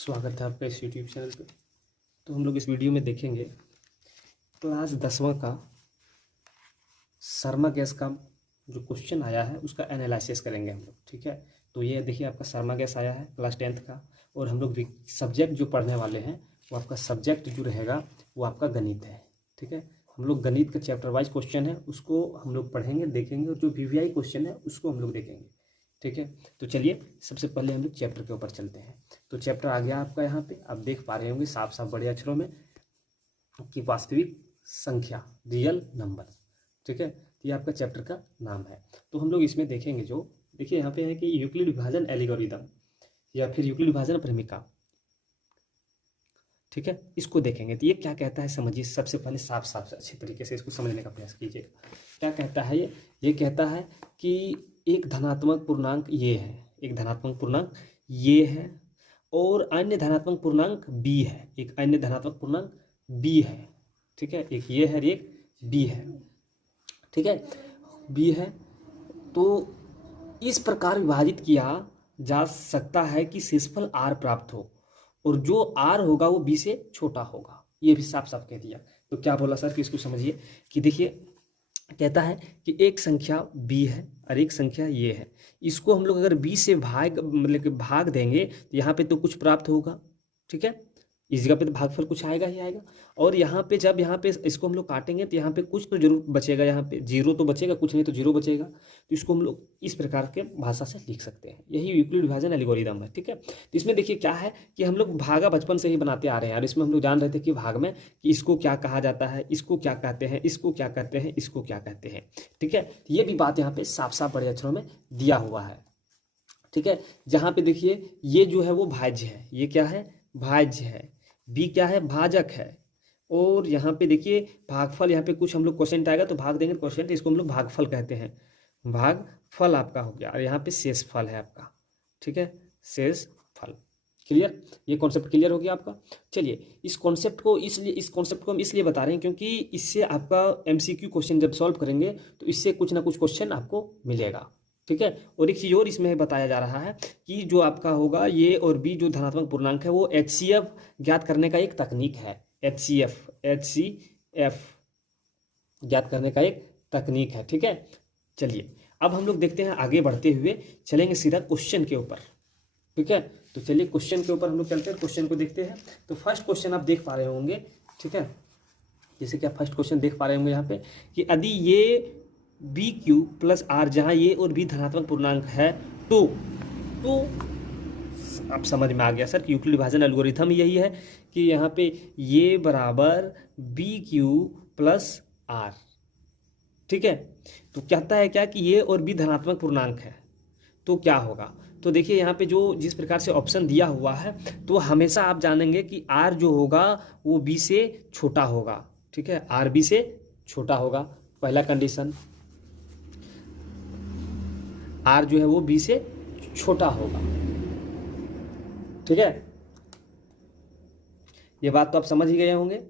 स्वागत है आपका इस यूट्यूब चैनल पे। तो हम लोग इस वीडियो में देखेंगे क्लास 10वां का शर्मा गैस का जो क्वेश्चन आया है उसका एनालिसिस करेंगे हम लोग। ठीक है, तो ये देखिए आपका शर्मा गैस आया है क्लास 10th का, और हम लोग सब्जेक्ट जो पढ़ने वाले हैं वो आपका सब्जेक्ट जो रहेगा वो आपका गणित है। ठीक है, हम लोग गणित का चैप्टर वाइज क्वेश्चन है उसको हम लोग पढ़ेंगे, देखेंगे, और जो वीवीआई क्वेश्चन है उसको हम लोग देखेंगे। ठीक है, तो चलिए सबसे पहले हम लोग चैप्टर के ऊपर चलते हैं। तो चैप्टर आ गया आपका यहाँ पे, आप देख पा रहे होंगे साफ साफ बड़े अक्षरों में कि वास्तविक संख्या, रियल नंबर। ठीक है, तो ये आपका चैप्टर का नाम है। तो हम लोग इसमें देखेंगे, जो देखिए यहाँ पे है कि यूक्लिड विभाजन एल्गोरिदम या फिर यूक्लिड विभाजन प्रेमिका। ठीक है, इसको देखेंगे। तो ये क्या कहता है समझिए, सबसे पहले साफ साफ अच्छे तरीके से इसको समझने का प्रयास कीजिएगा। क्या कहता है ये कहता है कि एक धनात्मक पूर्णांक ये है, एक धनात्मक पूर्णांक ये है, और अन्य धनात्मक पूर्णांक बी है, एक अन्य धनात्मक पूर्णांक बी है। ठीक है, एक ये है, एक बी है। ठीक है, बी है, तो इस प्रकार विभाजित किया जा सकता है कि शेषफल आर प्राप्त हो, और जो आर होगा वो बी से छोटा होगा। ये भी साफ साफ कह दिया। तो क्या बोला सर कि इसको समझिए कि देखिए कहता है कि एक संख्या बी है और एक संख्या ये है, इसको हम लोग अगर बी से मतलब कि भाग देंगे तो यहाँ पे तो कुछ प्राप्त होगा। ठीक है, इस जगह पे तो भागफल कुछ आएगा ही आएगा, और यहाँ पे जब यहाँ पे इसको हम लोग काटेंगे तो यहाँ पे कुछ तो जरूर बचेगा, यहाँ पे जीरो तो बचेगा, कुछ नहीं तो जीरो बचेगा। तो इसको हम लोग इस प्रकार के भाषा से लिख सकते हैं, यही यूक्लिड विभाजन एल्गोरिदम है। ठीक है, तो इसमें देखिए क्या है कि हम लोग भागा बचपन से ही बनाते आ रहे हैं, और इसमें हम लोग जान रहे थे कि भाग में कि इसको क्या कहा जाता है, इसको क्या कहते हैं, इसको क्या कहते हैं, इसको क्या कहते हैं। ठीक है, तो ये भी बात यहाँ पे साफ साफ बड़े अक्षरों में दिया हुआ है। ठीक है, जहाँ पे देखिए ये जो है वो भाज्य है, ये क्या है, भाज्य है, बी क्या है, भाजक है, और यहाँ पे देखिए भागफल, यहाँ पे कुछ हम लोग क्वेश्चन आएगा तो भाग देंगे क्वेश्चन, तो इसको हम लोग भागफल कहते हैं, भागफल आपका हो गया, और यहाँ पे शेषफल है आपका। ठीक है, शेषफल। क्लियर, ये कॉन्सेप्ट क्लियर हो गया आपका। चलिए इस कॉन्सेप्ट को हम इसलिए बता रहे हैं क्योंकि इससे आपका एमसीक्यू क्वेश्चन जब सॉल्व करेंगे तो इससे कुछ ना कुछ क्वेश्चन आपको मिलेगा। ठीक है, और एक चीज़ और इसमें बताया जा रहा है कि जो आपका होगा ये और बी जो धनात्मक पूर्णांक है वो एचसीएफ ज्ञात करने का एक तकनीक है। एचसीएफ ज्ञात करने का एक तकनीक है। ठीक है, चलिए अब हम लोग देखते हैं, आगे बढ़ते हुए चलेंगे सीधा क्वेश्चन के ऊपर। ठीक है, तो चलिए क्वेश्चन के ऊपर हम लोग चलते हैं, क्वेश्चन को देखते हैं। तो फर्स्ट क्वेश्चन आप देख पा रहे होंगे। ठीक है, जैसे कि आप फर्स्ट क्वेश्चन देख पा रहे होंगे यहाँ पे कि यदि ये बी क्यू प्लस आर, जहाँ ये और बी धनात्मक पूर्णांक है, तो आप समझ में आ गया सर कि यूक्लिड विभाजन एल्गोरिथम यही है कि यहाँ पे ये बराबर बी क्यू प्लस आर। ठीक है, तो कहता है क्या कि ये और बी धनात्मक पूर्णांक है, तो क्या होगा। तो देखिए यहाँ पे जो जिस प्रकार से ऑप्शन दिया हुआ है, तो हमेशा आप जानेंगे कि आर जो होगा वो बी से छोटा होगा। ठीक है, आर बी से छोटा होगा, पहला कंडीशन, आर जो है वो बी से छोटा होगा। ठीक है, ये बात तो आप समझ ही गए होंगे।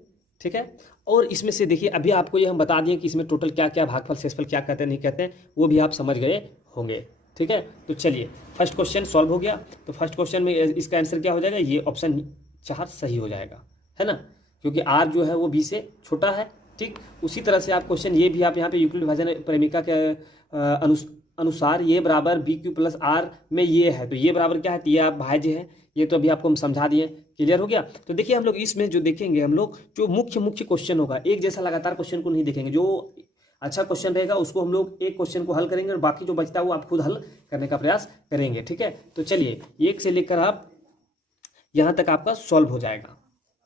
ठीक है, और इसमें से देखिए अभी आपको ये हम बता दिए कि इसमें टोटल क्या क्या भागफल शेषफल क्या कहते हैं नहीं कहते हैं, वो भी आप समझ गए होंगे। ठीक है, तो चलिए फर्स्ट क्वेश्चन सॉल्व हो गया। तो फर्स्ट क्वेश्चन में इसका आंसर क्या हो जाएगा, ये ऑप्शन 4 सही हो जाएगा, है ना, क्योंकि आर जो है वो बी से छोटा है। ठीक, उसी तरह से आप क्वेश्चन ये भी आप यहाँ पे यूक्लिड विभाजन प्रेमिका के अनुसार ये बराबर बी क्यू प्लस आर में ये है, तो ये बराबर क्या है, तो ये आप भाज्य है, ये तो अभी आपको हम समझा दिए। क्लियर हो गया। तो देखिए हम लोग इसमें जो देखेंगे, हम लोग जो मुख्य क्वेश्चन होगा, एक जैसा लगातार क्वेश्चन को नहीं देखेंगे, जो अच्छा क्वेश्चन रहेगा उसको हम लोग एक क्वेश्चन को हल करेंगे और बाकी जो बचता है वो आप खुद हल करने का प्रयास करेंगे। ठीक है, तो चलिए एक से लेकर आप यहाँ तक आपका सॉल्व हो जाएगा।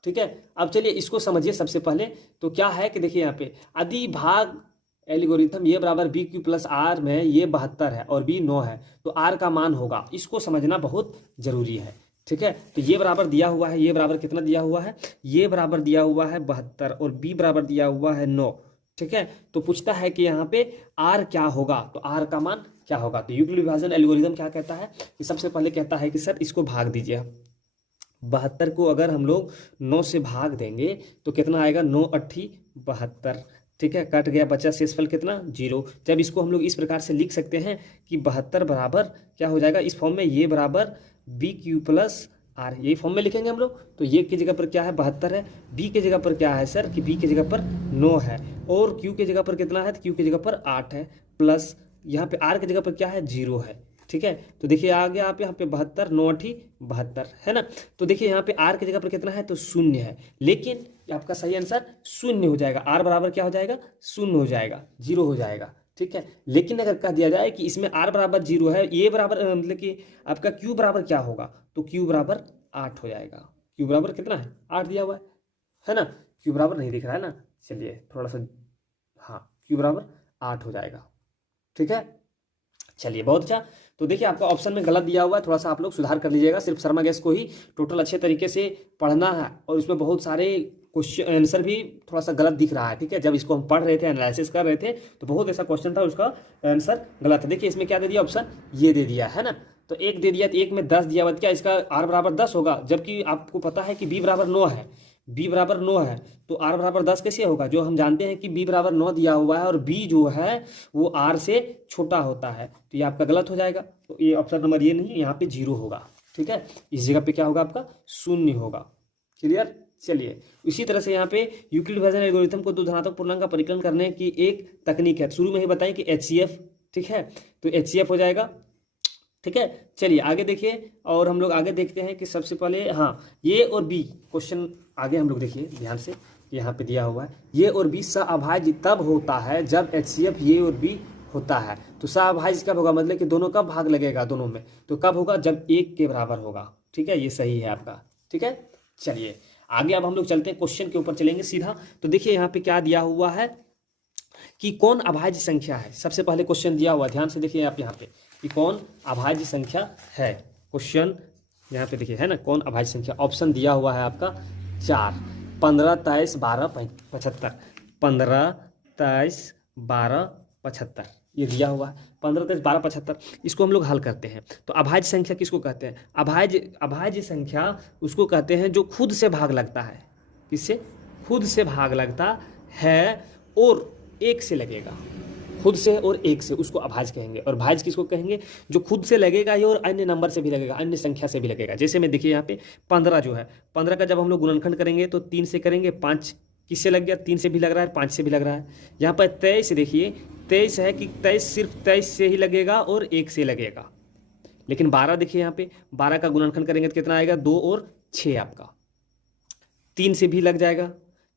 ठीक है, अब चलिए इसको समझिए। सबसे पहले तो क्या है कि देखिए यहाँ पे यदि भाग एल्गोरिथम ये बराबर बी क्यू प्लस आर में ये 72 है और बी 9 है, तो आर का मान होगा, इसको समझना बहुत जरूरी है। ठीक है, तो ये बराबर दिया हुआ है, ये बराबर कितना दिया हुआ है, ये बराबर दिया हुआ है 72 और बी बराबर दिया हुआ है 9। ठीक है, तो पूछता है कि यहाँ पे आर क्या होगा, तो आर का मान क्या होगा। तो यूक्लिड विभाजन एल्गोरिथम क्या कहता है कि सबसे पहले कहता है कि सर इसको भाग दीजिए। 72 को अगर हम लोग 9 से भाग देंगे तो कितना आएगा, 9 8 72। ठीक है, कट गया, बचा शेषफल कितना, 0। जब इसको हम लोग इस प्रकार से लिख सकते हैं कि 72 बराबर क्या हो जाएगा इस फॉर्म में, ये बराबर बी क्यू प्लस आर, यही फॉर्म में लिखेंगे हम लोग। तो ये की जगह पर क्या है 72 है, बी की जगह पर क्या है सर कि बी की जगह पर 9 है, और क्यू की जगह पर कितना है तो क्यू की जगह पर 8 है, प्लस यहाँ पे आर की जगह पर क्या है 0 है। ठीक है, तो देखिए आ गया आप यहाँ पे 72, 9 8 72 है ना। तो देखिए यहाँ पे आर की जगह पर कितना है तो 0 है, लेकिन आपका सही आंसर 0 हो जाएगा। आर बराबर क्या हो जाएगा 0 हो जाएगा, 0 हो जाएगा। ठीक है, लेकिन अगर कह दिया जाए कि इसमें आर बराबर 0 है, ये बराबर मतलब कि आपका क्यू बराबर क्या होगा, तो क्यू बराबर 8 हो जाएगा। क्यू बराबर कितना है 8 दिया हुआ है ना, क्यू बराबर नहीं दिख रहा है ना, चलिए थोड़ा सा, हाँ क्यू बराबर 8 हो जाएगा। ठीक है, चलिए बहुत अच्छा। तो देखिए आपका ऑप्शन में गलत दिया हुआ है, थोड़ा सा आप लोग सुधार कर लीजिएगा। सिर्फ शर्मा गैस को ही टोटल अच्छे तरीके से पढ़ना है, और उसमें बहुत सारे क्वेश्चन आंसर भी थोड़ा सा गलत दिख रहा है। ठीक है, जब इसको हम पढ़ रहे थे, एनालिसिस कर रहे थे, तो बहुत ऐसा क्वेश्चन था उसका आंसर गलत है। देखिए इसमें क्या दे दिया ऑप्शन, ये दे दिया है ना, तो एक दे दिया, तो एक में 10 दिया हुआ, क्या इसका आर बराबर 10 होगा, जबकि आपको पता है कि बी बराबर 9 है, बी बराबर 9 है, तो आर बराबर 10 कैसे होगा, जो हम जानते हैं कि बी बराबर 9 दिया हुआ है और बी जो है वो आर से छोटा होता है, तो ये आपका गलत हो जाएगा। तो ये ऑप्शन नंबर ये नहीं, यहाँ पे 0 होगा। ठीक है, इस जगह पे क्या होगा आपका 0 होगा। क्लियर, चलिए इसी तरह से यहाँ पे यूक्लिड डिवीजन एल्गोरिथम को दो धनात्मक पूर्णांक का परिकलन करने की एक तकनीक है, शुरू में ही बताएं कि HCF। ठीक है, तो HCF हो जाएगा। ठीक है, चलिए आगे देखिए, और हम लोग आगे देखते हैं कि सबसे पहले हाँ ये और बी क्वेश्चन आगे हम लोग देखिए ध्यान से, यहाँ पे दिया हुआ है ये और बी सअभाज्य तब होता है जब HCF ये और बी होता है। तो सअभाज्य कब होगा, मतलब कि दोनों कब भाग लगेगा दोनों में, तो कब होगा जब 1 के बराबर होगा। ठीक है, ये सही है आपका। ठीक है, चलिए आगे अब हम लोग चलते हैं, क्वेश्चन के ऊपर चलेंगे सीधा। तो देखिए यहाँ पे क्या दिया हुआ है कि कौन अभाज्य संख्या है। सबसे पहले क्वेश्चन दिया हुआ, ध्यान से देखिए आप यहाँ पे कि कौन अभाज्य संख्या है। क्वेश्चन यहाँ पे देखिए है ना, कौन अभाज्य संख्या। ऑप्शन दिया हुआ है आपका 4, 15 23 12 75, 15 23 12 75 ये दिया हुआ है, 15 23 12 75। इसको हम लोग हल करते हैं। तो अभाज्य संख्या किसको कहते हैं, अभाज्य संख्या उसको कहते हैं जो खुद से भाग लगता है, किससे, खुद से भाग लगता है और एक से लगेगा, खुद से और एक से, उसको अभाज्य कहेंगे। और भाज्य किसको कहेंगे, जो खुद से लगेगा ये और अन्य नंबर से भी लगेगा, अन्य संख्या से भी लगेगा। जैसे मैं देखिए यहाँ पे 15 जो है, 15 का जब हम लोग गुणनखंड करेंगे तो 3 से करेंगे, 5 किससे लग गया, 3 से भी लग रहा है, 5 से भी लग रहा है। यहाँ पर 23 देखिए, 23 है कि 23 सिर्फ 23 से ही लगेगा और 1 से लगेगा। लेकिन 12 देखिए यहाँ पे 12 का गुणनखंड करेंगे तो कितना आएगा, 2 और 6 आपका, 3 से भी लग जाएगा,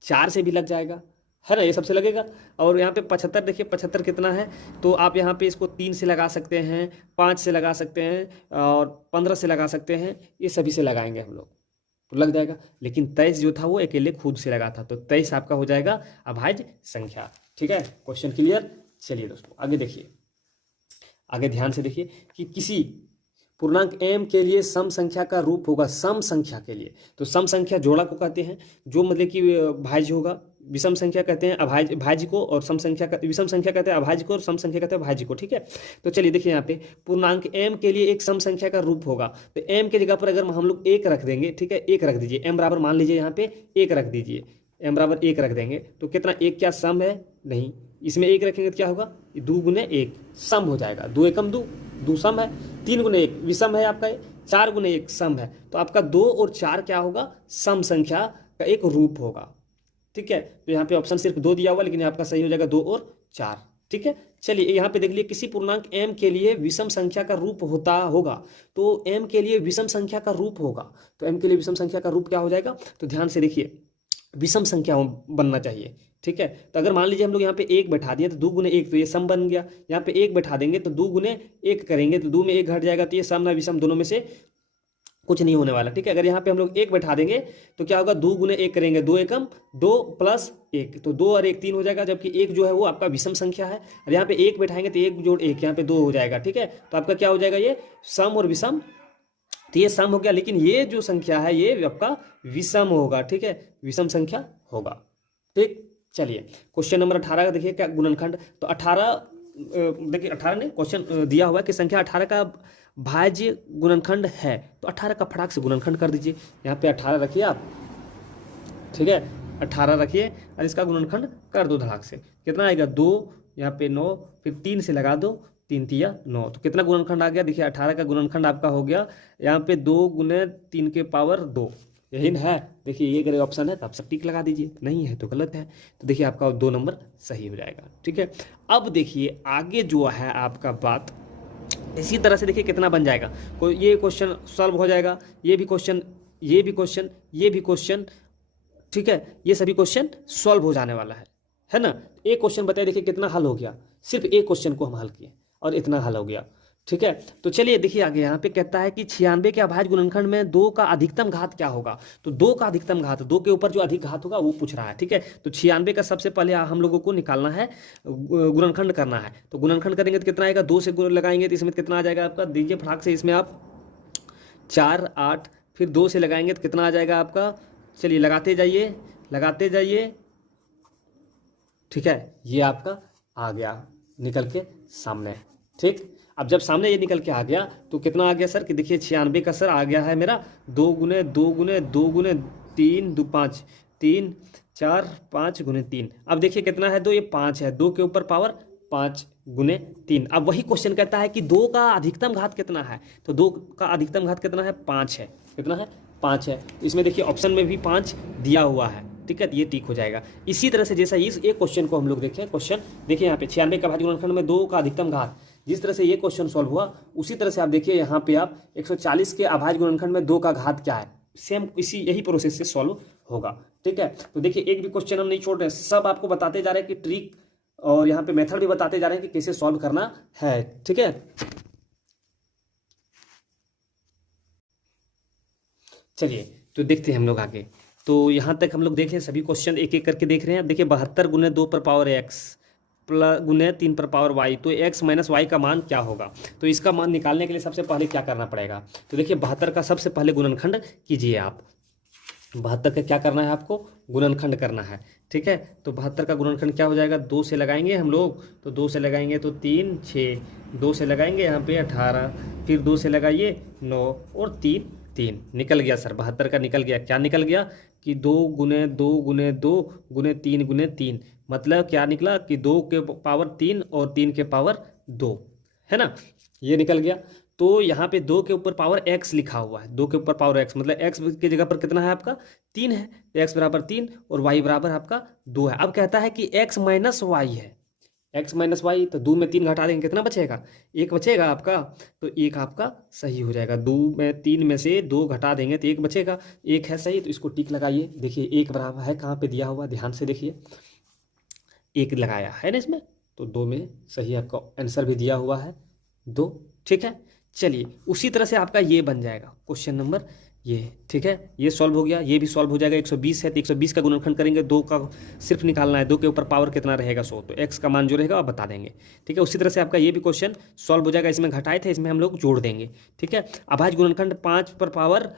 4 से भी लग जाएगा, है ना, ये सबसे लगेगा। और यहाँ पे 75 देखिए, 75 कितना है, तो आप यहाँ पे इसको 3 से लगा सकते हैं, 5 से लगा सकते हैं और 15 से लगा सकते हैं, ये सभी से लगाएंगे हम लोग तो लग जाएगा। लेकिन 23 जो था वो अकेले खुद से लगा था, तो 23 आपका हो जाएगा अभाज्य संख्या। ठीक है, क्वेश्चन क्लियर। चलिए दोस्तों आगे देखिए, आगे ध्यान से देखिए कि किसी पूर्णांक m के लिए सम संख्या का रूप होगा, सम संख्या के लिए, तो सम संख्या जोड़ा को कहते हैं, जो मतलब कि भाज्य होगा। विषम संख्या कहते हैं भाज्य को, और सम संख्या का, विषम संख्या कहते हैं अभाज्य को, और सम संख्या कहते हैं भाज्य को। ठीक है, तो चलिए देखिए यहाँ पे पूर्णांक m के लिए एक सम संख्या का रूप होगा, तो m की जगह पर अगर हम लोग 1 रख देंगे, ठीक है 1 रख दीजिए, m बराबर मान लीजिए यहाँ पे 1 रख दीजिए, m बराबर 1 रख देंगे, तो कितना 1 क्या सम है, नहीं, इसमें 1 रखेंगे तो क्या होगा, 2 गुने 1 सम हो जाएगा, 2 एकम 2, 2 सम है, 3 गुने 1 विषम है आपका, 4 गुने 1 सम है, तो आपका 2 और 4 क्या होगा, सम संख्या का एक रूप होगा। ठीक है, तो यहाँ पे ऑप्शन सिर्फ 2 दिया हुआ, लेकिन आपका सही हो जाएगा 2 और 4। ठीक है, चलिए यहाँ पे देख लिए, किसी पूर्णांक m के लिए विषम संख्या का रूप होता होगा, तो m के लिए विषम संख्या का रूप होगा, तो m के लिए विषम संख्या का रूप क्या हो जाएगा, तो ध्यान से देखिए विषम संख्या बनना चाहिए। ठीक है, तो अगर मान लीजिए हम लोग यहाँ पे 1 बैठा दिए तो 2 गुने 1, तो ये सम बन गया। यहाँ पे 1 बैठा देंगे तो 2 गुने 1 करेंगे तो 2 में 1 घट जाएगा, तो ये सम ना विषम दोनों में से कुछ नहीं होने वाला। ठीक है, अगर यहाँ पे हम लोग 1 बैठा देंगे तो क्या होगा, 2 गुने 1 करेंगे, 2 एकम 2 प्लस 1, तो 2 और 1 3 हो जाएगा, जबकि 1 जो है वो आपका विषम संख्या है। और यहाँ पे 1 बैठाएंगे तो 1 जोड़ 1 यहाँ पे 2 हो जाएगा। ठीक है, तो आपका क्या हो जाएगा, ये सम और विषम, तो ये सम हो गया, लेकिन ये जो संख्या है ये आपका विषम होगा। ठीक है, विषम संख्या होगा। ठीक, चलिए क्वेश्चन नंबर 18 का देखिए, क्या गुणनखंड, तो 18 देखिए 18 ने क्वेश्चन दिया हुआ है कि संख्या 18 का भाज्य गुणनखंड है, तो 18 का फटाक से गुणनखंड कर दीजिए। यहाँ पे 18 रखिए आप, ठीक है 18 रखिए और इसका गुणनखंड कर दो धड़ाक से, कितना आएगा 2, यहाँ पे 9, फिर 3 से लगा दो 3 तिया 9, तो कितना गुणनखंड आ गया? देखिए 18 का गुणनखंड आपका हो गया यहाँ पे 2 गुने 3 के पावर 2, यही ना है। देखिए ये अगर ऑप्शन है तो आप सब टिक लगा दीजिए, नहीं है तो गलत है। तो देखिए आपका 2 नंबर सही हो जाएगा, ठीक है। अब देखिए आगे जो है आपका बात, इसी तरह से देखिए कितना बन जाएगा, कोई ये क्वेश्चन सॉल्व हो जाएगा, ये भी क्वेश्चन, ये भी क्वेश्चन, ये भी क्वेश्चन, ठीक है, ये सभी क्वेश्चन सॉल्व हो जाने वाला है ना। एक क्वेश्चन बताइए, देखिए कितना हल हो गया, सिर्फ एक क्वेश्चन को हम हल किए और इतना हल हो गया, ठीक है। तो चलिए देखिए आगे यहाँ पे कहता है कि 96 के अभाज्य गुणनखंड में 2 का अधिकतम घात क्या होगा। तो 2 का अधिकतम घात, 2 के ऊपर जो अधिक घात होगा वो पूछ रहा है, ठीक है। तो 96 का सबसे पहले हम लोगों को निकालना है, गुणनखंड करना है। तो गुणनखंड करेंगे तो कितना आएगा, 2 से गुण लगाएंगे तो इसमें कितना आ जाएगा आपका, दीजिए फटाक से, इसमें आप 4 8, फिर 2 से लगाएंगे तो कितना आ जाएगा आपका, चलिए लगाते जाइए लगाते जाइए, ठीक है। ये आपका आ गया निकल के सामने, ठीक। अब जब सामने ये निकल के आ गया तो कितना आ गया सर, कि देखिए 96 का सर आ गया है मेरा 2 गुने 2 गुने 2 गुने 3 2 5, 3 4 5 गुने 3। अब देखिए कितना है, 2, ये 5 है, 2 के ऊपर पावर 5 गुने 3। अब वही क्वेश्चन कहता है कि 2 का अधिकतम घात कितना है। तो 2 का अधिकतम घात कितना है, 5 है। कितना है, 5 है। तो इसमें देखिए ऑप्शन में भी 5 दिया हुआ है, ठीक है, ये टिक हो जाएगा। इसी तरह से जैसा इस एक क्वेश्चन को हम लोग देखें, क्वेश्चन देखिए यहाँ पे 96 का अभाज्य गुणनखंड में 2 का अधिकतम घात, जिस तरह से ये क्वेश्चन सॉल्व हुआ उसी तरह से आप देखिए यहाँ पे आप 140 के अभाज्य गुणनखंड में 2 का घात क्या है, सेम इसी यही प्रोसेस से सॉल्व होगा, ठीक है। तो देखिए एक भी क्वेश्चन हम नहीं छोड़ रहे हैं, सब आपको बताते जा रहे हैं कि ट्रिक, और यहाँ पे मेथड भी बताते जा रहे हैं कि कैसे सॉल्व करना है, ठीक है। चलिए तो देखते हैं हम लोग आगे। तो यहाँ तक हम लोग देख रहे हैं, सभी क्वेश्चन एक एक करके देख रहे हैं। देखिए 72 गुने 2 पर पावर एक्स प्लस गुने 3 पर पावर वाई, तो एक्स माइनस वाई का मान क्या होगा। तो इसका मान निकालने के लिए सबसे पहले क्या करना पड़ेगा, तो देखिए 72 का सबसे पहले गुणनखंड कीजिए आप। 72 का क्या करना है आपको, गुणनखंड करना है, ठीक है। तो 72 का गुणनखंड क्या हो जाएगा, 2 से लगाएंगे हम लोग, तो 2 से लगाएंगे तो 3 6, 2 से लगाएंगे यहाँ पे 18, फिर 2 से लगाइए 9 और 3 3, निकल गया सर 72 का निकल गया। क्या निकल गया कि 2 गुने 2 गुने 2 गुने 3 गुने 3, मतलब क्या निकला कि 2 के पावर 3 और 3 के पावर 2, है ना, ये निकल गया। तो यहाँ पे 2 के ऊपर पावर x लिखा हुआ है, 2 के ऊपर पावर x, मतलब x की जगह पर कितना है आपका 3 है, तो x बराबर 3 और y बराबर आपका 2 है। अब कहता है कि x माइनस वाई है, x माइनस वाई, तो 2 में 3 घटा देंगे कितना बचेगा, 1 बचेगा आपका। तो 1 आपका सही हो जाएगा, 2 में 3 में से 2 घटा देंगे तो 1 बचेगा, 1 है सही, तो इसको टिक लगाइए। देखिए 1 बराबर है कहाँ पे दिया हुआ, ध्यान से देखिए, 1 लगाया है ना इसमें, तो 2 में सही आपका आंसर भी दिया हुआ है 2, ठीक है। चलिए उसी तरह से आपका ये बन जाएगा क्वेश्चन नंबर ये, ठीक है, ये सॉल्व हो गया, ये भी सॉल्व हो जाएगा। 120 है तो 120 का गुणनखंड करेंगे, 2 का सिर्फ निकालना है, 2 के ऊपर पावर कितना रहेगा 100, तो x का मान जो रहेगा आप बता देंगे, ठीक है। उसी तरह से आपका ये भी क्वेश्चन सॉल्व हो जाएगा, इसमें घटाए थे इसमें हम लोग जोड़ देंगे, ठीक है। अभाज्य गुणनखंड 5 पर पावर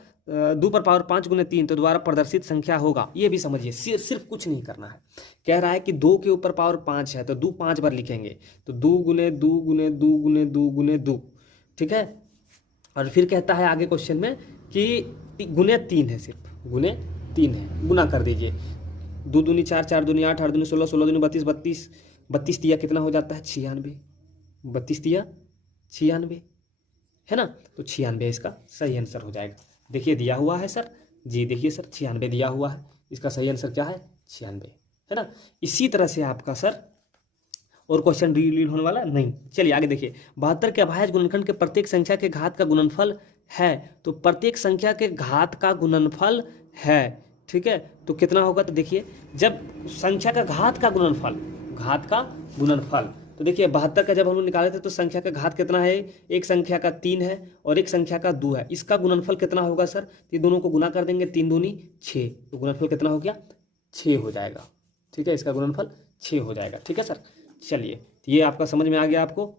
2 पर पावर 5 गुने 3 तो द्वारा प्रदर्शित संख्या होगा, ये भी समझिए, सिर्फ कुछ नहीं करना है। कह रहा है कि 2 के ऊपर पावर 5 है तो 2 5 बार लिखेंगे, तो 2 गुने 2 गुने 2 गुने 2 गुने 2, ठीक है। और फिर कहता है आगे क्वेश्चन में कि गुने 3 है, सिर्फ गुने 3 है, गुना कर दीजिए, 2 दूनी 4 4 दूनी 8 8 दूनी 16 16 दूनी 32 32 32 दिया कितना हो जाता है 96, 32 दिया 96, है ना, तो 96 इसका सही आंसर हो जाएगा। देखिए दिया हुआ है सर जी, देखिए सर 96 दिया हुआ है, इसका सही आंसर क्या है 96, है ना। इसी तरह से आपका सर और क्वेश्चन रीड होने वाला नहीं। चलिए आगे देखिए, 72 के अभाज्य गुणनखंड के प्रत्येक संख्या के घात का गुणनफल है, तो प्रत्येक संख्या के घात का गुणनफल है, ठीक है, तो कितना होगा, तो देखिए जब संख्या का घात का गुणनफल, तो देखिए 72 का जब हम लोग निकाले थे तो संख्या का घात कितना है, एक संख्या का 3 है और एक संख्या का 2 है, इसका गुणनफल कितना होगा सर, ये दोनों को गुना कर देंगे, 3 दूनी 6, तो गुणनफल कितना हो गया 6 हो जाएगा, ठीक है, इसका गुणनफल 6 हो जाएगा, ठीक है सर। चलिए तो ये आपका समझ में आ गया आपको।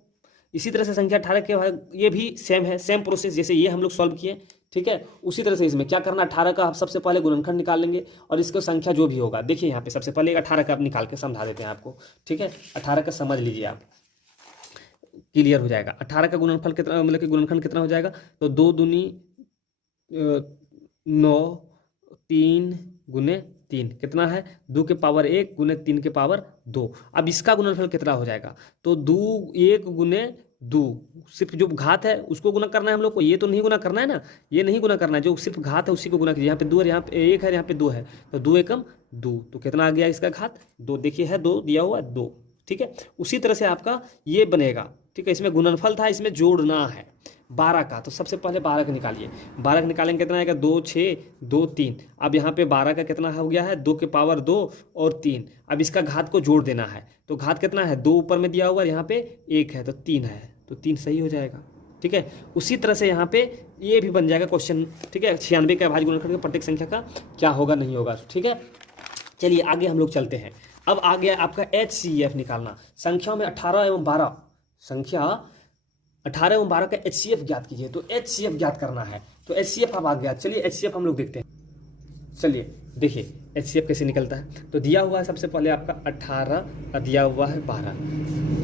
इसी तरह से संख्या 18 के ये भी सेम है, सेम प्रोसेस जैसे ये हम लोग सॉल्व किए, ठीक है। उसी तरह से इसमें क्या करना, 18 का आप सबसे पहले गुणनखंड निकाल लेंगे और इसका संख्या जो भी होगा, देखिए यहाँ पे सबसे पहले 18 का आप निकाल के समझा देते हैं आपको, ठीक है। 18 का समझ लीजिए आप, क्लियर हो जाएगा। 18 का गुणनफल कितना, मतलब कि गुणनखंड कितना हो जाएगा, तो 2 दूनी 9 3 गुने 3 कितना है 2 के पावर 1 गुने 3 के पावर 2। अब इसका गुणनफल कितना हो जाएगा, तो 2 1 गुने दो, सिर्फ जो घात है उसको गुना करना है हम लोग को, ये तो नहीं गुना करना है ना, ये नहीं गुना करना है, जो सिर्फ घात है उसी को गुना कीजिए। यहाँ पे दो है, यहाँ पे एक है, यहाँ पे दो है, तो दो एकम दो, तो कितना आ गया इसका घात दो, देखिए है दो दिया हुआ दो, ठीक है। उसी तरह से आपका ये बनेगा, ठीक है। इसमें गुणनफल था, इसमें जोड़ना है 12 का, तो सबसे पहले 12 का निकालिए। 12 का निकालेंगे कितना आएगा, 2 6 2 3। अब यहाँ पे 12 का कितना हो गया है, 2 के पावर 2 और 3। अब इसका घात को जोड़ देना है, तो घात कितना है, 2 ऊपर में दिया हुआ, यहाँ पे 1 है तो 3 है, तो 3 सही हो जाएगा, ठीक है। उसी तरह से यहाँ पे ये भी बन जाएगा क्वेश्चन, ठीक है। 96 का अभाज्य गुणनखंड प्रत्येक संख्या का क्या होगा नहीं होगा, ठीक है। चलिए आगे हम लोग चलते हैं। अब आ गया आपका HCF निकालना। संख्या में 18 एवं 12, संख्या 18 एवं 12 का HCF ज्ञात कीजिए। तो HCF ज्ञात करना है, तो HCF अब आ गया। चलिए HCF हम लोग देखते हैं। चलिए देखिए HCF कैसे निकलता है। तो दिया हुआ है सबसे पहले आपका 18, दिया हुआ है 12,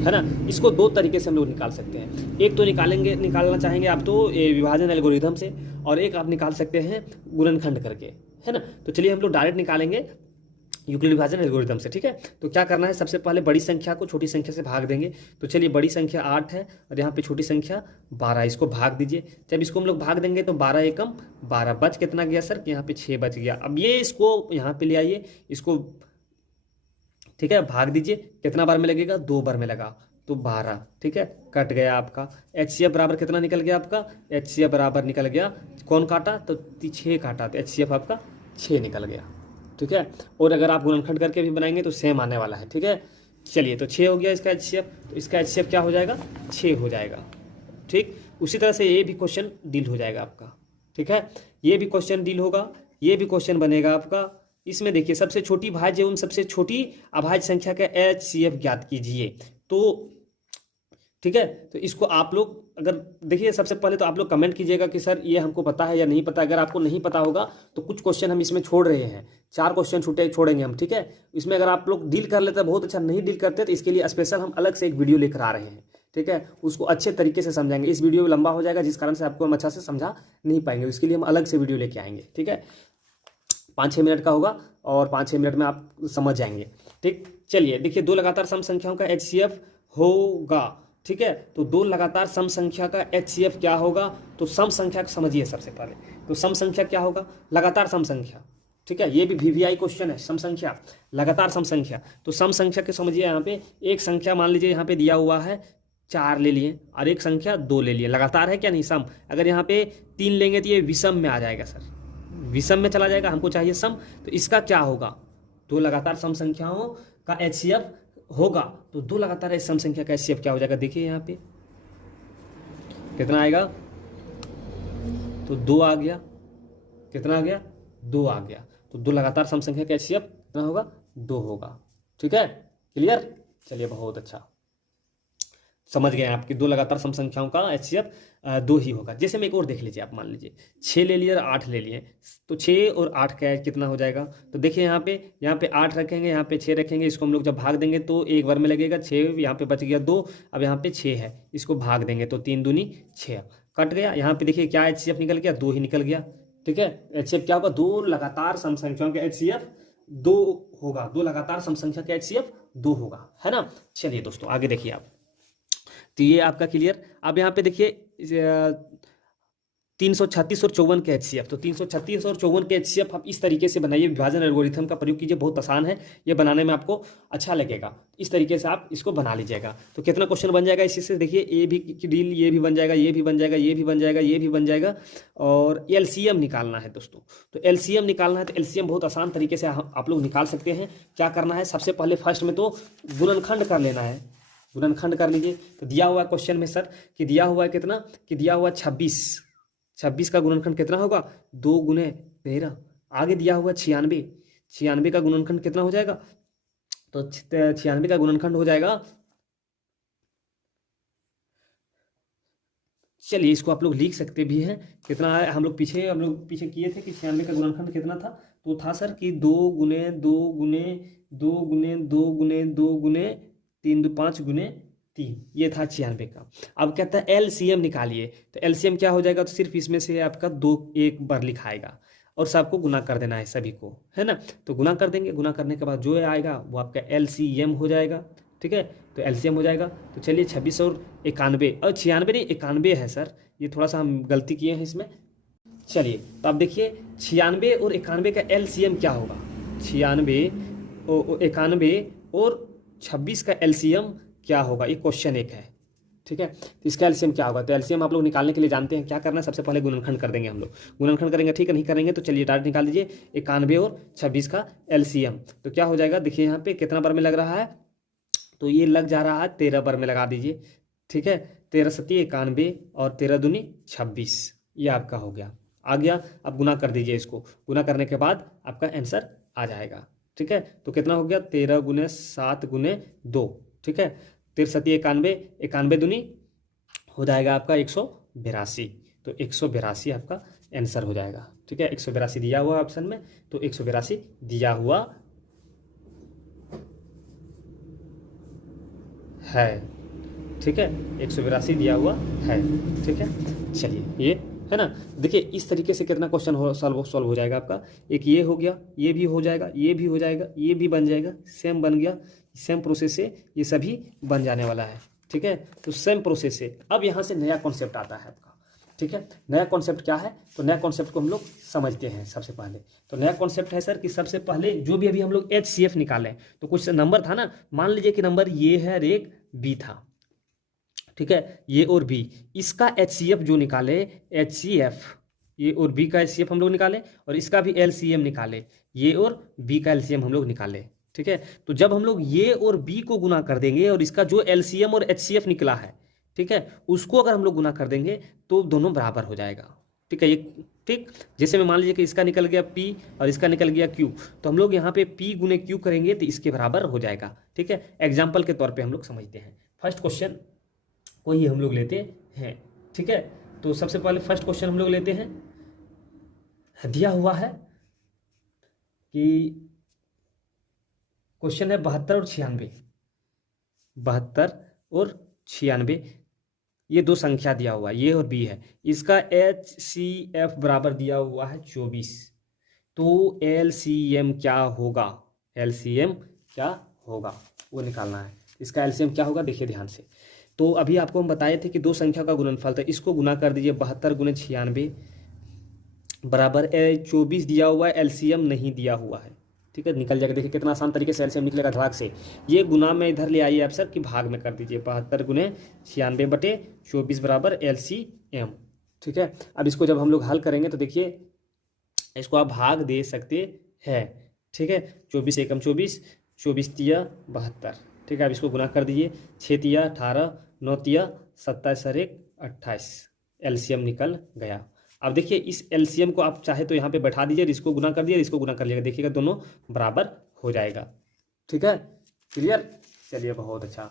है ना। इसको दो तरीके से हम लोग निकाल सकते हैं। एक तो निकालना चाहेंगे आप तो विभाजन एल्गोरिथम से, और एक आप निकाल सकते हैं गुणनखंड करके, है ना। तो चलिए हम लोग डायरेक्ट निकालेंगे यूक्लिड विभाजन एल्गोरिथम से, ठीक है। तो क्या करना है, सबसे पहले बड़ी संख्या को छोटी संख्या से भाग देंगे। तो चलिए बड़ी संख्या 8 है और यहाँ पे छोटी संख्या 12, इसको भाग दीजिए। जब इसको हम लोग भाग देंगे तो 12 एकम 12, बच कितना गया सर, कि यहाँ पे 6 बच गया। अब ये इसको यहाँ पे ले आइए, इसको ठीक है भाग दीजिए, कितना बार में लगेगा, 2 बार में लगा, तो 12, ठीक है। कट गया आपका HCF बराबर कितना निकल गया आपका, HCF बराबर निकल गया, कौन काटा, तो 6 काटा, तो HCF आपका 6 निकल गया, ठीक है। और अगर आप गुणनखंड करके भी बनाएंगे तो सेम आने वाला है, ठीक है। चलिए तो 6 हो गया इसका HCF, तो इसका HCF क्या हो जाएगा, 6 हो जाएगा, ठीक। उसी तरह से ये भी क्वेश्चन डील हो जाएगा आपका, ठीक है। ये भी क्वेश्चन डील होगा, ये भी क्वेश्चन बनेगा आपका। इसमें देखिए सबसे छोटी भाज्य एवं सबसे छोटी अभाज्य संख्या का HCF ज्ञात कीजिए। तो ठीक है, तो इसको आप लोग अगर देखिए, सबसे पहले तो आप लोग कमेंट कीजिएगा कि सर ये हमको पता है या नहीं पता। अगर आपको नहीं पता होगा तो कुछ क्वेश्चन हम इसमें छोड़ रहे हैं, 4 क्वेश्चन छोड़ेंगे हम, ठीक है। इसमें अगर आप लोग डील कर लेते हैं बहुत अच्छा, नहीं डील करते तो इसके लिए स्पेशल हम अलग से एक वीडियो लेकर आ रहे हैं, ठीक है। उसको अच्छे तरीके से समझाएंगे। इस वीडियो लंबा हो जाएगा जिस कारण से आपको हम अच्छा से समझा नहीं पाएंगे, इसके लिए हम अलग से वीडियो लेके आएंगे, ठीक है। 5-6 मिनट का होगा और 5-6 मिनट में आप समझ जाएंगे, ठीक। चलिए देखिए, 2 लगातार सम संख्याओं का HCF होगा, ठीक है। तो 2 लगातार सम संख्या का HCF क्या होगा, तो सम संख्या को समझिए सबसे पहले। तो सम संख्या क्या होगा, लगातार सम संख्या, ठीक है। ये भी VVI क्वेश्चन है, सम संख्या लगातार सम संख्या। तो सम संख्या के समझिए, यहाँ पे एक संख्या मान लीजिए यहाँ पे दिया हुआ है 4 ले लिए और एक संख्या 2 ले लिए, लगातार है क्या नहीं, सम। अगर यहाँ पे 3 लेंगे तो ये विषम में आ जाएगा सर, विषम में चला जाएगा, हमको चाहिए सम। तो इसका क्या होगा, 2 लगातार सम संख्याओं का HCF होगा। तो 2 लगातार सम संख्या का HCF क्या हो जाएगा, देखिए यहाँ पे कितना आएगा, तो 2 आ गया, कितना आ गया, 2 आ गया। तो 2 लगातार सम संख्या का HCF कितना होगा, 2 होगा, ठीक है। क्लियर, चलिए बहुत अच्छा समझ गए आपकी। 2 लगातार सम संख्याओं का HCF 2 ही होगा। जैसे में एक और देख लीजिए, आप मान लीजिए 6 ले लिए और 8 ले लिए, तो 6 और 8 का कितना हो जाएगा। तो देखिए यहाँ पे 8 रखेंगे, यहाँ पे 6 रखेंगे, इसको हम लोग जब भाग देंगे तो एक बार में लगेगा 6, यहाँ पे बच गया 2, अब यहाँ पे 6 है, इसको भाग देंगे तो 3 दूनी 6, कट गया। यहाँ पे देखिए क्या HCF निकल गया, 2 ही निकल गया, ठीक है। HCF क्या होगा, 2 लगातार सम संख्याओं का HCF 2 होगा, 2 लगातार सम संख्या का HCF 2 होगा, है ना। चलिए दोस्तों आगे देखिए आप, तो ये आपका क्लियर। अब यहाँ पे देखिए 336 और 54 के HCF, तो 336 और 54 के HCF आप इस तरीके से बनाइए, विभाजन एल्गोरिथम का प्रयोग कीजिए, बहुत आसान है, ये बनाने में आपको अच्छा लगेगा। इस तरीके से आप इसको बना लीजिएगा। तो कितना क्वेश्चन बन जाएगा इसी से, देखिए ए भी डील, ये भी बन जाएगा, ये भी बन जाएगा, ये भी बन जाएगा, ये भी बन जाएगा। और LCM निकालना है दोस्तों, तो LCM निकालना है, तो LCM बहुत आसान तरीके से आप लोग निकाल सकते हैं। क्या करना है, सबसे पहले फर्स्ट में तो गुणनखंड कर लेना है, गुणनखंड कर लीजिए। तो दिया हुआ है क्वेश्चन में सर कि दिया हुआ है कितना, कि दिया हुआ 26 का गुणनखंड कितना होगा, 2 गुने 13। आगे दिया हुआ 96 का गुणनखंड कितना हो जाएगा, तो 96 का गुणनखंड हो जाएगा, चलिए इसको आप लोग लिख सकते भी हैं कितना है। हम लोग पीछे किए थे कि 96 का गुणनखंड कितना था, तो था सर कि 2 गुने 2 गुने 2 गुने 2 गुने 2 गुने 3 5 गुने 3, ये था 96 का। अब कहता है LCM निकालिए, तो LCM क्या हो जाएगा, तो सिर्फ इसमें से आपका 2 एक बार लिखाएगा और सबको गुना कर देना है सभी को, है ना। तो गुना कर देंगे, गुना करने के बाद जो आएगा वो आपका LCM हो जाएगा, ठीक है, तो एलसीएम हो जाएगा। तो चलिए 26 और 91 और 96 नहीं 91 है सर, ये थोड़ा सा हम गलती किए हैं इसमें। चलिए तो आप देखिए 96 और 91 का एलसीएम क्या होगा। 96 और 91 और 26 का एलसीएम क्या होगा, ये क्वेश्चन एक है। ठीक है, तो इसका एलसीएम क्या होगा। तो एलसीएम आप लोग निकालने के लिए जानते हैं क्या करना है, सबसे पहले गुणनखंड कर देंगे हम लोग, गुणनखंड करेंगे। ठीक है, नहीं करेंगे तो चलिए डायरेक्ट निकाल दीजिए 91 और 26 का एलसीएम। तो क्या हो जाएगा, देखिए यहाँ पे कितना बार में लग रहा है, तो ये लग जा रहा है 13 बार में, लगा दीजिए। ठीक है, 13 सत्ती 91 और 13 दूनी 26, ये आपका हो गया, आ गया। अब गुना कर दीजिए इसको, गुना करने के बाद आपका आंसर आ जाएगा। ठीक है, तो कितना हो गया 13 गुने 7 गुने 2। ठीक है, 13 सत्ती 91, 91 दूनी हो जाएगा आपका 182, तो 182 आपका आंसर हो जाएगा। ठीक है, 182 दिया हुआ ऑप्शन में, तो 182 दिया हुआ है। ठीक है, 182 दिया हुआ है। ठीक है, चलिए ये है ना, देखिए इस तरीके से कितना क्वेश्चन सॉल्व हो जाएगा आपका। एक ये हो गया, ये भी हो जाएगा, ये भी हो जाएगा, ये भी बन जाएगा, सेम बन गया। सेम प्रोसेस से ये सभी बन जाने वाला है। ठीक है, तो सेम प्रोसेस से अब यहाँ से नया कॉन्सेप्ट आता है आपका। ठीक है, नया कॉन्सेप्ट क्या है, तो नया कॉन्सेप्ट को हम लोग समझते हैं सबसे पहले। तो नया कॉन्सेप्ट है सर कि सबसे पहले जो भी अभी हम लोग HCF निकालें, तो कुछ नंबर था ना, मान लीजिए कि नंबर ये है और एक बी था। ठीक है, ये और बी, इसका HCF जो निकाले, HCF ये और बी का HCF हम लोग निकाले, और इसका भी LCM निकाले, ये और बी का LCM हम लोग निकाले। ठीक है, तो जब हम लोग ये और बी को गुना कर देंगे और इसका जो LCM और HCF निकला है, ठीक है, उसको अगर हम लोग गुना कर देंगे तो दोनों बराबर हो जाएगा। ठीक है, ये ठीक, जैसे मैं मान लीजिए कि इसका निकल गया P और इसका निकल गया Q, तो हम लोग यहाँ पे P गुने Q करेंगे तो इसके बराबर हो जाएगा। ठीक है, एग्जाम्पल के तौर पे हम लोग समझते हैं। फर्स्ट क्वेश्चन को ही हम लोग लेते हैं। ठीक है, तो सबसे पहले फर्स्ट क्वेश्चन हम लोग लेते हैं, दिया हुआ है कि क्वेश्चन है 72 और 96, 72 और 96, ये दो संख्या दिया हुआ है, ये और बी है। इसका HCF बराबर दिया हुआ है 24, तो LCM क्या होगा, LCM क्या होगा वो निकालना है। इसका LCM क्या होगा देखिए ध्यान से। तो अभी आपको हम बताए थे कि दो संख्या का गुणनफल था, इसको गुना कर दीजिए 72 गुने 96 बराबर 24 दिया हुआ है, LCM नहीं दिया हुआ है। ठीक है, निकल जाएगा, देखिए कितना आसान तरीके से LCM निकलेगा धड़ाक से। ये गुना में इधर ले आइए आप सर कि भाग में कर दीजिए, 72 गुने 96 बटे 24 बराबर LCM। ठीक है, अब इसको जब हम लोग हल करेंगे तो देखिए इसको आप भाग दे सकते हैं। ठीक है, 24 एकम 24, 24 तिया 72। ठीक है, अब इसको गुना कर दीजिए, 6 तिया 18, 9 तिया 27 और 1 28, LCM निकल गया। अब देखिए इस LCM को आप चाहे तो यहाँ पे बैठा दीजिए, इसको गुना कर दिया, इसको गुना कर लिएगा, देखिएगा दोनों बराबर हो जाएगा। ठीक है, क्लियर, चलिए बहुत अच्छा।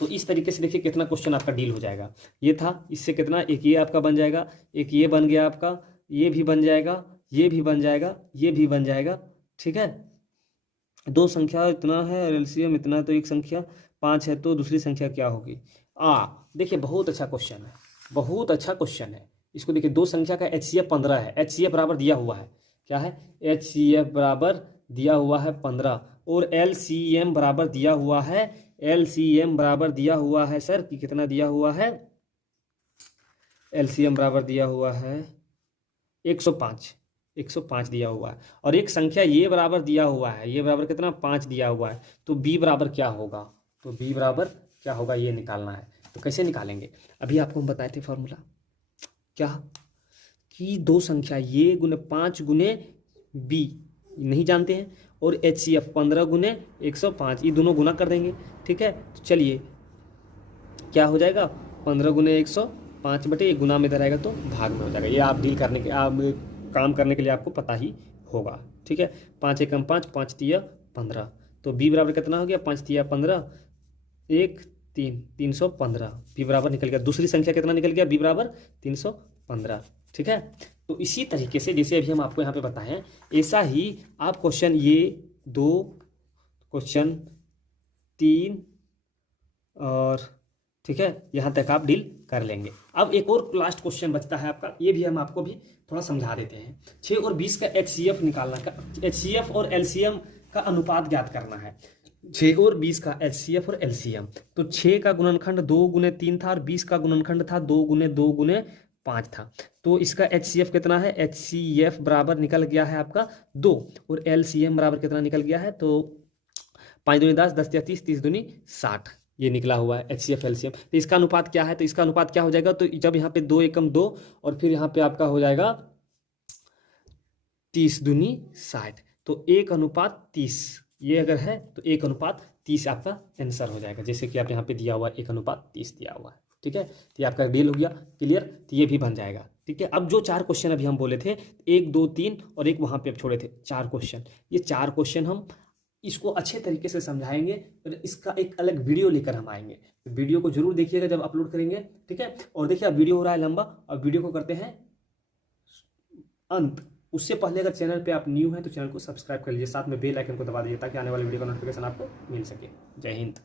तो इस तरीके से देखिए कितना क्वेश्चन आपका डील हो जाएगा। ये था, इससे कितना, एक ये आपका बन जाएगा, एक ये बन गया आपका, ये भी बन जाएगा, ये भी बन जाएगा, ये भी बन जाएगा। ठीक है, दो संख्या इतना है और LCM इतना, तो एक संख्या 5 है, तो दूसरी संख्या क्या होगी। देखिए बहुत अच्छा क्वेश्चन है, बहुत अच्छा क्वेश्चन है। इसको देखिए, दो संख्या का HCF 15 है, HCF बराबर दिया हुआ है, क्या है, HCF बराबर दिया हुआ है 15, और LCM बराबर दिया हुआ है, LCM बराबर दिया हुआ है सर कि कितना दिया हुआ है, LCM बराबर दिया हुआ है 105, 105 दिया हुआ है, और एक संख्या ये बराबर दिया हुआ है, ये बराबर कितना 5 दिया हुआ है, तो B बराबर क्या होगा, तो B बराबर क्या होगा ये निकालना है। तो कैसे निकालेंगे, अभी आपको हम बताए थे फॉर्मूला क्या, कि दो संख्या ये गुने 5 गुने B नहीं जानते हैं, और HCF 15 गुने 105, ये दोनों गुना कर देंगे। ठीक है, तो चलिए क्या हो जाएगा, 15 गुने 105 बटे, ये गुना में इधर आएगा तो भाग में हो जाएगा। ये आप डील करने के, आप काम करने के लिए आपको पता ही होगा। ठीक है, 5 एकम 5, 5 तिया 15, तो B बराबर कितना हो गया, 5 तिया 15, 1 3, 315, B बराबर निकल गया। दूसरी संख्या कितना निकल गया, B बराबर 315। ठीक है, तो इसी तरीके से जैसे अभी हम आपको यहाँ पे बताएं, ऐसा ही आप क्वेश्चन ये 2, क्वेश्चन 3 और ठीक है यहाँ तक आप डील कर लेंगे। अब एक और लास्ट क्वेश्चन बचता है आपका, ये भी हम आपको भी थोड़ा समझा देते हैं। 6 और 20 का HCF निकालना का, HCF और LCM का अनुपात ज्ञात करना है। 6 और 20 का HCF और LCM। तो 6 का गुणनखंड 2 गुने 3 था और 20 का गुणनखंड था 2 गुने 2 गुने 5 था। तो इसका HCF कितना है, HCF बराबर निकल गया है आपका 2 और LCM बराबर कितना निकल गया है, तो 5 दूनी 10, 10 या 30, 30 दूनी 60 ये निकला हुआ है HCF LCM। तो इसका अनुपात क्या है, तो इसका अनुपात क्या हो जाएगा, तो जब यहाँ पे 2 एकम 2 और फिर यहाँ पे आपका हो जाएगा 30 दूनी 60, तो 1:30 ये अगर है तो 1:30 आपका आंसर हो जाएगा, जैसे कि आप यहाँ पे दिया हुआ 1:30 दिया हुआ है। ठीक है, तो ये आपका डील हो गया क्लियर, तो ये भी बन जाएगा। ठीक है, अब जो 4 क्वेश्चन अभी हम बोले थे 1 2 3 और एक वहाँ पे अब छोड़े थे 4 क्वेश्चन, ये 4 क्वेश्चन हम इसको अच्छे तरीके से समझाएंगे और इसका एक अलग वीडियो लेकर हम आएंगे। वीडियो को जरूर देखिएगा जब अपलोड करेंगे। ठीक है, और देखिए अब वीडियो हो रहा है लंबा, और वीडियो को करते हैं अंत। उससे पहले अगर चैनल पे आप न्यू हैं तो चैनल को सब्सक्राइब कर लीजिए, साथ में बेल आइकन को दबा दीजिए ताकि आने वाले वीडियो का नोटिफिकेशन आपको मिल सके। जय हिंद।